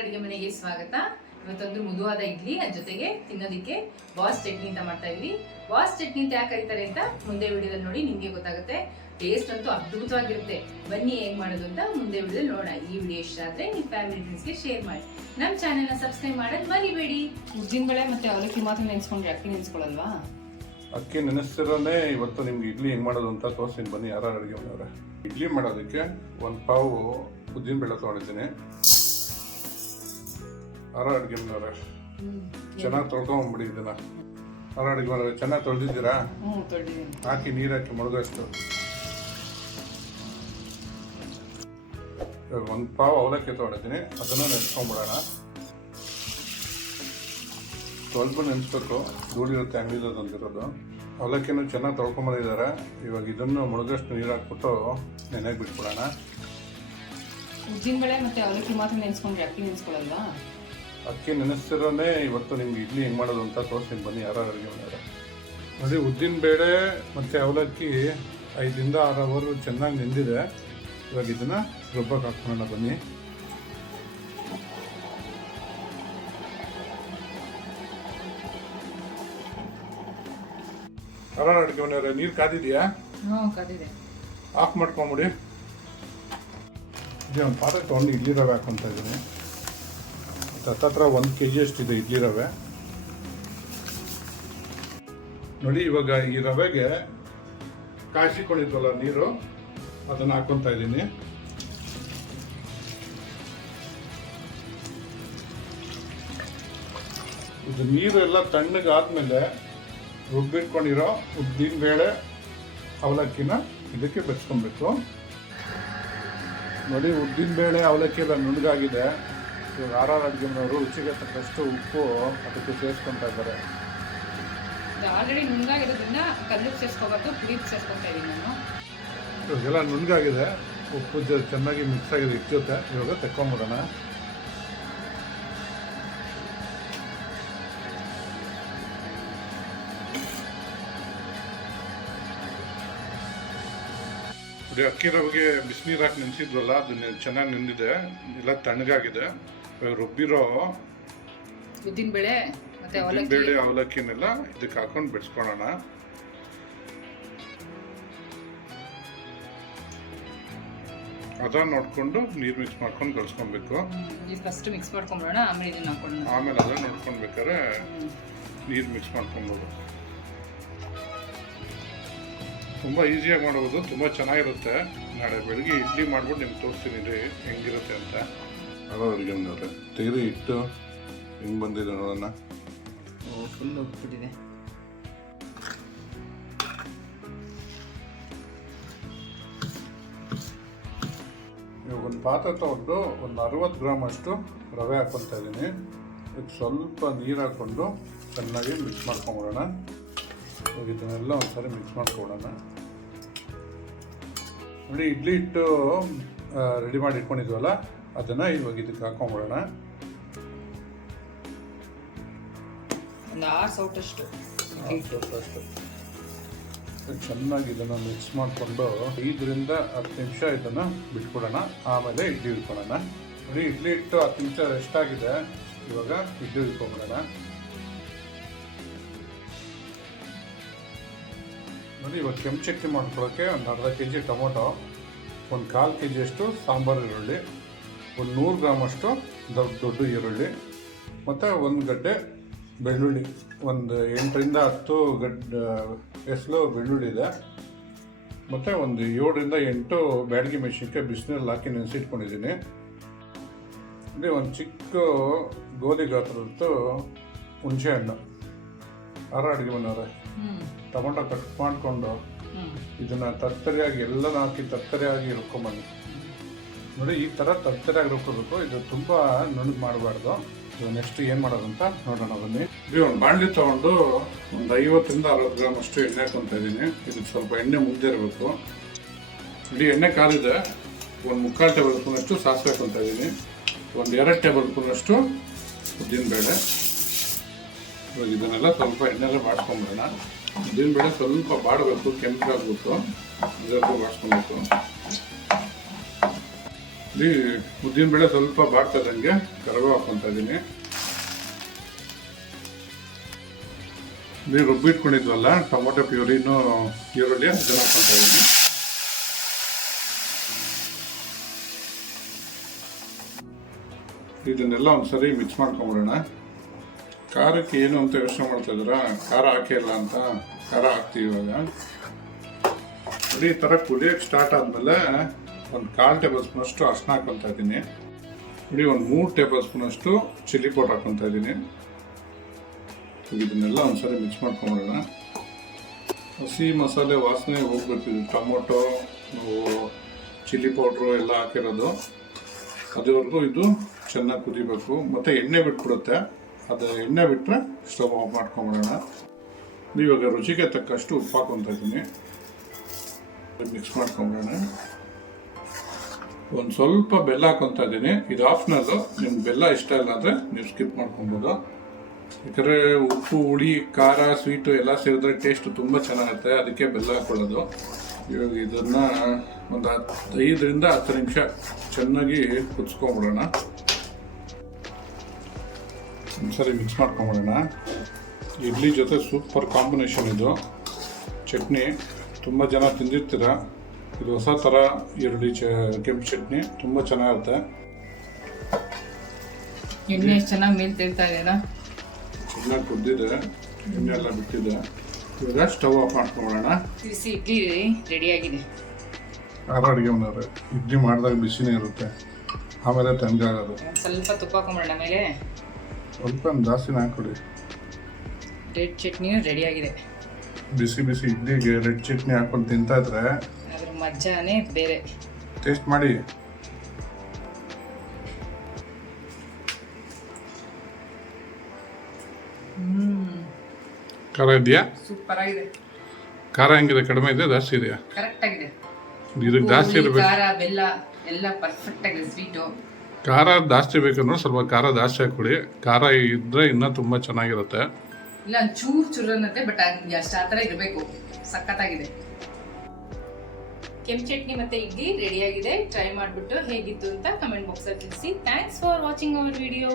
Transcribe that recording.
ಅಡುಗೆ ಮನೆಗೆ ಸ್ವಾಗತ. ಇವತ್ತೊಂದು ಮೃದುವಾದ ಇಡ್ಲಿ ಜೊತೆಗೆ ತಿನ್ನೋದಕ್ಕೆ ಬಾಸ್ ಚಟ್ನಿ ಅಂತ ಮಾಡ್ತಾ ಇದ್ವಿ. ಬಾಸ್ ಚಟ್ನಿ ಅಂತ ಯಾಕೆ ಕರೀತಾರೆ ಅಂತ ಮುಂದೆ ವಿಡಿಯೋದಲ್ಲಿ ನೋಡಿ ನಿಮಗೆ ಗೊತ್ತಾಗುತ್ತೆ. ಟೇಸ್ಟ್ ಅಂತೂ ಅದ್ಭುತವಾಗಿರುತ್ತೆ. ಬನ್ನಿ ಹೇಗೆ ಮಾಡೋದು ಅಂತ ಮುಂದೆ ವಿಡಿಯೋದಲ್ಲಿ ನೋಡೋಣ. ಈ ವಿಡಿಯೋ ಇಷ್ಟ ಆದರೆ ನಿಮ್ಮ ಫ್ಯಾಮಿಲಿ ಫ್ರೆಂಡ್ಸ್ಗೆ ಶೇರ್ ಮಾಡಿ. ನಮ್ಮ ಚಾನೆಲ್ನ ಸಬ್ಸ್ಕ್ರೈಬ್ ಮಾಡೋದು ಮರಿಬೇಡಿ. ಉದ್ದಿನಬೇಳೆ ಮತ್ತೆ ಅವಲಕ್ಕಿ ಮಾತ್ರ ನೆನೆಸ್ಕೊಂಡ್ರೆ ಅಕ್ಕಿ ನೆನೆಸ್ಕೊಳ್ಳಲ್ವಾ? ಅಕ್ಕಿ ನೆನೆಸ್ತಿರೋನೇ ಇವತ್ತು ನಿಮ್ಗೆ ಇಡ್ಲಿ ಹೆಂಗ್ ಮಾಡೋದು ಅಂತ ತೋರಿಸ್ತೀನಿ ಬನ್ನಿ. ಯಾರು ಅಡುಗೆ ಮಾಡೋರೆ ಇಡ್ಲಿ ಮಾಡೋದಕ್ಕೆ ಒಂದು ಪಾವು ಉದ್ದಿನ ಬೇಳೆ ತೊಗೊಂಡಿದ್ದೀನಿ. ಅಡುಗೆ ಮಾಡೋರೆ ಚೆನ್ನಾಗಿ ತೊಳ್ಕೊಂಡ್ಬಿಡಿ ಇದನ್ನ. ಅಡುಗೆ ಮಾಡೋರೆ ಚೆನ್ನಾಗಿ ತೊಳೆದಿದ್ದೀರಾ? ಹಾಕಿ ನೀರು ಹಾಕಿ ಮುಳುಗಷ್ಟು. ಇವಾಗ ಒಂದು ಪಾವು ಅವಲಕ್ಕಿ ತೊಗೊಂಡಿದ್ದೀನಿ, ಅದನ್ನು ನೆನೆಸ್ಕೊಂಡ್ಬಿಡೋಣ. ಸ್ವಲ್ಪ ನೆನೆಸ್ಬೇಕು, ಧೂಳಿರುತ್ತೆ ಅಂಗಡಿರೋದು. ಅವಲಕ್ಕಿನೂ ಚೆನ್ನಾಗಿ ತೊಳ್ಕೊಂಬಂದಿದ್ದಾರೆ. ಇವಾಗ ಇದನ್ನು ಮುಳುಗಷ್ಟು ನೀರು ಹಾಕ್ಬಿಟ್ಟು ನೆನೆಗೆ ಬಿಟ್ಬಿಡೋಣ. ಉದ್ದಿನಬೇಳೆ ಮತ್ತೆ ಅವಲಕ್ಕಿ ಮಾತ್ರ ನೆನೆಸ್ಕೊಂಡ್ರೆ ಅಕ್ಕಿ ನೆನೆಸ್ಕೊಳ್ಳಲ್ವಾ? ಅಕ್ಕಿ ನೆನೆಸ್ತಿರೋನೇ ಇವತ್ತು ನಿಮ್ಗೆ ಇಡ್ಲಿ ಹೆಂಗೆ ಮಾಡೋದು ಅಂತ ತೋರಿಸ್ತೀನಿ ಬನ್ನಿ. ಯಾರು ಅಡುಗೆ ಮಾಡೋರೆ ನೋಡಿ. ಉದ್ದಿನಬೇಳೆ ಮತ್ತು ಅವಲಕ್ಕಿ 5 ರಿಂದ 6 ಅವರ್ ಚೆನ್ನಾಗಿ ನೆಂದಿದೆ. ಇವಾಗ ಇದನ್ನು ರುಬ್ಬಕ್ಕೆ ಹಾಕ್ಕೊಳ್ಳೋಣ ಬನ್ನಿ. ಅಡುಗೆ ಮನೆಯವರೇ ನೀರು ಕಾದಿದೆಯಾ? ಕಾದಿದೆ. ಆಫ್ ಮಾಡ್ಕೊಂಬಿಡಿ. ಇದು ಒಂದು ಪಾತ್ರೆ ತೊಗೊಂಡು ಇಡ್ಲಿ ರವೆ ಹಾಕ್ಕೊತಾ ಇದ್ದೀನಿ. ಹತ್ತತ್ರ 1 kg ಅಷ್ಟಿದೆ ಇಡ್ಲಿ ರವೆ. ನೋಡಿ, ಇವಾಗ ಈ ರವೆಗೆ ಕಾಯಿಸಿಕೊಂಡಿದ್ವಲ್ಲ ನೀರು, ಅದನ್ನು ಹಾಕ್ಕೊತಾ ಇದ್ದೀನಿ. ಇದು ನೀರು ಎಲ್ಲ ತಣ್ಣಗಾದ್ಮೇಲೆ ರುಬ್ಬಿಟ್ಕೊಂಡಿರೋ ಉದ್ದಿನ ಬೇಳೆ ಅವಲಕ್ಕಿನ ಇದಕ್ಕೆ ಬೆರೆಸ್ಕೊಬೇಕು. ನೋಡಿ, ಉದ್ದಿನ ಬೇಳೆ ಅವಲಕ್ಕಿ ಎಲ್ಲ ನುಣ್ಣಗಾಗಿದೆ. ಇವಾಗ ಅಡುಗೆ ಮನೆಯವರು ರುಚಿಗೆ ತಕ್ಕಷ್ಟು ಉಪ್ಪು ಅದಕ್ಕೆ ಸೇರಿಸ್ಕೊತಾ ಇದ್ದಾರೆ. ಆಲ್ರೆಡಿ ನುಣ್ಣಗಾಗಿರೋದ್ರಿಂದ ಕಲ್ಲು ಸೇರಿಸ್ಕೋಬಾರ್ದು, ಪುಡಿ ಸೇರಿಸ್ಕೊತಾ ಇದ್ದೀನಿ ನಾನು. ಇವಾಗೆಲ್ಲ ನುಣ್ಣಗಾಗಿದೆ, ಉಪ್ಪು ಚೆನ್ನಾಗಿ ಮಿಕ್ಸ್ ಆಗಿದೆ ಇಟ್ಟಿರುತ್ತೆ. ಇವಾಗ ತೆಕ್ಕೊಂಬಿಡೋಣ. ಅಕ್ಕಿ ರವೆಗೆ ಬಿಸಿನೀರು ಹಾಕಿ ನೆನೆಸಿದ್ವಲ್ಲ, ಅದು ಚೆನ್ನಾಗಿ ನೆಂದಿದೆ, ಎಲ್ಲ ತಣ್ಣಗಾಗಿದೆ. ರುಬ್ಬಿರೋ ಉದ್ದಿನಬೇಳೆ ಮತ್ತೆ ಅವಲಕ್ಕಿನೆಲ್ಲ ಇದಕ್ಕೆ ಹಾಕೊಂಡು ಬಿಡಿಸ್ಕೊಳ್ಳೋಣ. ಅದನ್ನ ನೋಡ್ಕೊಂಡು ನೀರು ಮಿಕ್ಸ್ ಮಾಡ್ಕೊಂಡು ಕಳ್ಸ್ಕೊಬೇಕು. ಫಸ್ಟ್ ಮಿಕ್ಸ್ ಮಾಡ್ಕೊಂಡ್ಬಿಡೋಣ, ಆಮೇಲೆ ಇದನ್ನ ಹಾಕೊಳ್ಳೋಣ. ಆಮೇಲೆ ಅದನ್ನ ನೋಡ್ಕೊಳ್ಬೇಕಾದ್ರೆ ನೀರು ಮಿಕ್ಸ್ ಮಾಡ್ಕೊಬೋದು. ತುಂಬ ಈಸಿಯಾಗಿ ಮಾಡ್ಬೋದು, ತುಂಬ ಚೆನ್ನಾಗಿರುತ್ತೆ. ನಾಳೆ ಬೆಳಗ್ಗೆ ಇಡ್ಲಿ ಮಾಡ್ಬಿಟ್ಟು ನಿಮ್ಗೆ ತೋರಿಸ್ತೀನಿ ಹೆಂಗಿರುತ್ತೆ ಅಂತ. ಅಡುಗೆ ಮನೆಯವ್ರೆ ತೆಗೆದು ಇಟ್ಟು ಹೆಂಗೆ ಬಂದಿದೆ ನೋಡೋಣ. ಫುಲ್ ಹೋಗ್ಬಿಟ್ಟಿದೆ. ಇವಾಗ ಒಂದು ಪಾತ್ರೆ ತಗೊಂಡು ಒಂದು 60 ಗ್ರಾಮ್ ಅಷ್ಟು ರವೆ ಹಾಕ್ಕೊತಾ ಇದ್ದೀನಿ. ಇದಕ್ಕೆ ಸ್ವಲ್ಪ ನೀರು ಹಾಕ್ಕೊಂಡು ಚೆನ್ನಾಗಿ ಮಿಕ್ಸ್ ಮಾಡ್ಕೊಂಬಿಡೋಣ. ಇವಾಗ ಇದನ್ನೆಲ್ಲ ಒಂದ್ಸರಿ ಮಿಕ್ಸ್ ಮಾಡ್ಕೊಡೋಣ. ನೋಡಿ, ಇಡ್ಲಿ ಹಿಟ್ಟು ರೆಡಿ ಮಾಡಿ ಇಟ್ಕೊಂಡಿದ್ವಲ್ಲ, ಅದನ್ನು ಇವಾಗ ಇದಕ್ಕೆ ಹಾಕೊಂಬಿಡೋಣ. ಒಂದು 6 ಸೌಟಷ್ಟು ಚೆನ್ನಾಗಿ ಇದನ್ನು ಮಿಕ್ಸ್ ಮಾಡಿಕೊಂಡು 5 ರಿಂದ 10 ನಿಮಿಷ ಇದನ್ನು ಬಿಟ್ಕೊಡೋಣ. ಆಮೇಲೆ ಇಡ್ಲಿ ಇಟ್ಕೊಳ್ಳೋಣ. ನೋಡಿ, ಇಡ್ಲಿ ಹಿಟ್ಟು 10 ನಿಮಿಷ ರೆಸ್ಟ್ ಆಗಿದೆ. ಇವಾಗ ಇಡ್ಲಿ ಇಟ್ಕೊಂಬಿಡೋಣ. ನೋಡಿ, ಇವಾಗ ಕೆಂಪು ಚಟ್ನಿ ಮಾಡ್ಕೊಳ್ಳೋಕ್ಕೆ ಒಂದು ಅರ್ಧ kg ಟೊಮೊಟೊ, ಒಂದು 1/4 kg ಅಷ್ಟು ಸಾಂಬಾರು ಈರುಳ್ಳಿ, ಒಂದು 100 ಗ್ರಾಮ್ ಅಷ್ಟು ದೊಡ್ಡ ಈರುಳ್ಳಿ, ಮತ್ತು 1 ಗಡ್ಡೆ ಬೆಳ್ಳುಳ್ಳಿ, ಒಂದು 8 ರಿಂದ 10 ಎಸಳು ಬೆಳ್ಳುಳ್ಳಿ ಇದೆ, ಮತ್ತು ಒಂದು 7 ರಿಂದ 8 ಬ್ಯಾಡಗಿ ಮೆಣಸಿನ್ಕಾಯಿ ಬಿಸಿನೀರಲ್ಲಿ ಹಾಕಿ ನೆನೆಸಿಟ್ಕೊಂಡಿದ್ದೀನಿ. ಇಲ್ಲಿ ಒಂದು ಚಿಕ್ಕ ಗೋಧಿ ಗಾತ್ರದ್ದು ಹುಣಸೆ ಹಣ್ಣು. ಅಡುಗೆ ಮನೆಯವರೇ ಟೊಮೊಟೊ ಕಟ್ ಮಾಡಿಕೊಂಡು ಇದನ್ನು ತರ್ತರಿಯಾಗಿ ಎಲ್ಲನೂ ಹಾಕಿ ತರ್ತರಿಯಾಗಿ ರುಬ್ಕೊಂಬನ್ನಿ. ನೋಡಿ, ಈ ಥರ ತರ್ತರಿಯಾಗಿ ರುಬ್ಕೋಬೇಕು. ಇದು ತುಂಬ ನುಣ್ಣಗೆ ಮಾಡಬಾರ್ದು. ಇದು ನೆಕ್ಸ್ಟ್ ಏನು ಮಾಡೋದು ಅಂತ ನೋಡೋಣ ಬನ್ನಿ. ಇದು ಒಂದು ಬಾಣಲಿ ತೊಗೊಂಡು ಒಂದು 50 ರಿಂದ 60 ಗ್ರಾಮ್ ಅಷ್ಟು ಎಣ್ಣೆ ಹಾಕ್ಕೊತಾ ಇದ್ದೀನಿ. ಇದಕ್ಕೆ ಸ್ವಲ್ಪ ಎಣ್ಣೆ ಮುದ್ದೆ ಇರಬೇಕು. ಇಡೀ ಎಣ್ಣೆ ಕಾಲಿದೆ. ಒಂದು 3/4 ಟೇಬಲ್ ಸ್ಪೂನಷ್ಟು ಸಾಸಿವೆ ಹಾಕ್ಕೊತಾ ಇದ್ದೀನಿ. ಒಂದು 2 ಟೇಬಲ್ ಸ್ಪೂನಷ್ಟು ಉದ್ದಿನಬೇಳೆ. ಇವಾಗ ಇದನ್ನೆಲ್ಲ ಸ್ವಲ್ಪ ಎಣ್ಣೆಲ್ಲ ಬಾಡಿಸ್ಕೊಂಬಿಡೋಣ. ಉದ್ದಿನಬೇಳೆ ಸ್ವಲ್ಪ ಬಾಡಬೇಕು, ಕೆಂಪಾಗಬೇಕು, ಅದಕ್ಕೂ ಬಾಡಿಸ್ಕೊಬೇಕು. ಇಲ್ಲಿ ಉದ್ದಿನಬೇಳೆ ಸ್ವಲ್ಪ ಬಾಡ್ತದಂಗೆ ಕರಿಬೇವು ಹಾಕ್ಕೊತಾ ಇದ್ದೀನಿ. ಇಲ್ಲಿ ರುಬ್ಬಿಟ್ಕೊಂಡಿದ್ವಲ್ಲ ಟೊಮೊಟೊ ಪ್ಯೂರಿನೂ ಈರುಳ್ಳಿ ಅದನ್ನು ಹಾಕ್ಕೊತಾ ಇದ್ದೀನಿ. ಇದನ್ನೆಲ್ಲ ಒಂದ್ಸರಿ ಮಿಕ್ಸ್ ಮಾಡ್ಕೊಂಬಿಡೋಣ. ಖಾರಕ್ಕೆ ಏನು ಅಂತ ಯೋಚನೆ ಮಾಡ್ತಾ ಇದ್ದೀರಾ? ಖಾರ ಹಾಕಿಲ್ಲ ಅಂತ ಖಾರ ಹಾಕ್ತೀವಿ ಇವಾಗ. ಈ ಥರ ಕುದಿಯೋಕ್ಕೆ ಸ್ಟಾರ್ಟ್ ಆದಮೇಲೆ ಒಂದು 1/4 ಟೇಬಲ್ ಸ್ಪೂನಷ್ಟು ಅರಿಶಿನ ಹಾಕ್ಕೊತಾ ಇದ್ದೀನಿ. ನೋಡಿ, ಒಂದು 3 ಟೇಬಲ್ ಸ್ಪೂನಷ್ಟು ಚಿಲ್ಲಿ ಪೌಡರ್ ಹಾಕ್ಕೊತಾ ಇದ್ದೀನಿ. ಇದನ್ನೆಲ್ಲ ಒಂದ್ಸರಿ ಮಿಕ್ಸ್ ಮಾಡ್ಕೊಂಬಿಡೋಣ. ಹಸಿ ಮಸಾಲೆ ವಾಸನೆ ಹೋಗ್ಬೇಕಿದೆ. ಟೊಮೊಟೊ, ಚಿಲ್ಲಿ ಪೌಡ್ರು ಎಲ್ಲ ಹಾಕಿರೋದು ಅದುವರೆಗೂ ಇದು ಚೆನ್ನಾಗಿ ಕುದಿಬೇಕು. ಮತ್ತು ಎಣ್ಣೆ ಬಿಟ್ಬಿಡುತ್ತೆ. ಅದು ಎಣ್ಣೆ ಬಿಟ್ಟರೆ ಸ್ಟವ್ ಆಫ್ ಮಾಡ್ಕೊಂಬಿಡೋಣ. ಇವಾಗ ರುಚಿಗೆ ತಕ್ಕಷ್ಟು ಉಪ್ಪು ಹಾಕ್ಕೊತಾ ಇದ್ದೀನಿ. ಮಿಕ್ಸ್ ಮಾಡ್ಕೊಂಬಿಡೋಣ. ಒಂದು ಸ್ವಲ್ಪ ಬೆಲ್ಲ ಹಾಕ್ಕೊತಾ ಇದ್ದೀನಿ. ಇದು ಆಪ್ಷನಲ್ಲು. ನಿಮ್ಗೆ ಬೆಲ್ಲ ಇಷ್ಟ ಇಲ್ಲ ಅಂದರೆ ನೀವು ಸ್ಕಿಪ್ ಮಾಡ್ಕೊಬೋದು. ಯಾಕಂದರೆ ಉಪ್ಪು, ಹುಳಿ, ಖಾರ, ಸ್ವೀಟು ಎಲ್ಲ ಸೇರಿದ್ರೆ ಟೇಸ್ಟ್ ತುಂಬ ಚೆನ್ನಾಗಿರುತ್ತೆ. ಅದಕ್ಕೆ ಬೆಲ್ಲ ಹಾಕ್ಕೊಳ್ಳೋದು. ಇವಾಗ ಇದನ್ನು ಒಂದು 5ರಿಂದ 10 ನಿಮಿಷ ಚೆನ್ನಾಗಿ ಕುದಿಸ್ಕೊಂಬಿಡೋಣ. ಒಂದ್ಸರಿ ಮಿಕ್ಸ್ ಮಾಡ್ಕೊಂಬಿಡೋಣ. ಇಡ್ಲಿ ಜೊತೆ ಸೂಪರ್ ಕಾಂಬಿನೇಷನ್ ಇದು. ಚಟ್ನಿ ತುಂಬ ಜನ ತಿಂದಿರ್ತೀರ. ಇದು ಹೊಸ ಥರ ಈರುಳ್ಳಿ ಕೆಂಪು ಚಟ್ನಿ ತುಂಬ ಚೆನ್ನಾಗಿರುತ್ತೆ. ಎಣ್ಣೆ ಎಷ್ಟು ಚೆನ್ನಾಗಿ ಮೇಲೆ ತಿಳ್ತಾ ಇದೆಯಲ್ಲ. ಚೆನ್ನಾಗಿ ಕುದ್ದಿದೆ, ಎಣ್ಣೆ ಎಲ್ಲ ಬಿಟ್ಟಿದೆ. ಇವಾಗ ಸ್ಟವ್ ಆಫ್ ಮಾಡ್ಕೊಂಬಿಡೋಣ. ಬಿಸಿ ಇಡ್ಲಿ ರೆಡಿಯಾಗಿದೆ. ಖಾರ ಅಡುಗೆ ಮಾಡೋರು ಇಡ್ಲಿ ಮಾಡಿದಾಗ ಬಿಸಿನೇ ಇರುತ್ತೆ, ಆಮೇಲೆ ತಣ್ಣಗಾಗೋದು. ಸ್ವಲ್ಪ ತುಪ್ಪ ಹಾಕೊಂಬಿಡೋಣ ಮೇಲೆ. ಸ್ವಲ್ಪ ಜಾಸ್ತಿನೇ ಹಾಕ್ಕೊಡಿ. ರೆಡ್ ಚಟ್ನಿಯೂ ರೆಡಿಯಾಗಿದೆ. ಬಿಸಿ ಬಿಸಿ ಇಡ್ಲಿಗೆ ರೆಡ್ ಚಟ್ನಿ ಹಾಕೊಂಡು ತಿಂತಾ ಇದ್ರೆ ಅದ್ರ ಮಜಾನೇ ಬೇರೆ. ಟೇಸ್ಟ್ ಮಾಡಿ. ಖಾರ ಇದೆಯಾ? ಸೂಪರ್ ಆಗಿದೆ. ಖಾರ ಹೆಂಗಿದೆ? ಕಡಿಮೆ ಇದೆ, ಜಾಸ್ತಿ ಇದೆಯಾ? ಕರೆಕ್ಟ್ ಆಗಿದೆ. ಇದಕ್ಕೆ ಜಾಸ್ತಿ ಇರಬೇಕು. ಖಾರ, ಬೆಲ್ಲ ಎಲ್ಲ ಪರ್ಫೆಕ್ಟ್ ಆಗಿದೆ. ಸ್ವೀಟು ಖಾರ ಜಾಸ್ತಿ ಬೇಕಂದ್ರೆ ಸ್ವಲ್ಪ ಖಾರ ಜಾಸ್ತಿ ಹಾಕ್ಕೊಡಿ. ಖಾರ ಇದ್ರೆ ಇನ್ನೂ ತುಂಬ ಚೆನ್ನಾಗಿರುತ್ತೆ. ಇಲ್ಲ ಚೂರು ಚೂರು ಅನ್ನತ್ತೆ, ಬಟ್ ಅಷ್ಟು ಆ ಥರ ಇರಬೇಕು. ಸಖತ್ತಾಗಿದೆ. ಕೆಂಪು ಚಟ್ನಿ ಮತ್ತೆ ಇಡ್ಲಿ ರೆಡಿಯಾಗಿದೆ. ಟ್ರೈ ಮಾಡಿಬಿಟ್ಟು ಹೇಗಿತ್ತು ಅಂತ ಕಮೆಂಟ್ ಬಾಕ್ಸಲ್ಲಿ ತಿಳಿಸಿ. Thanks for watching our video.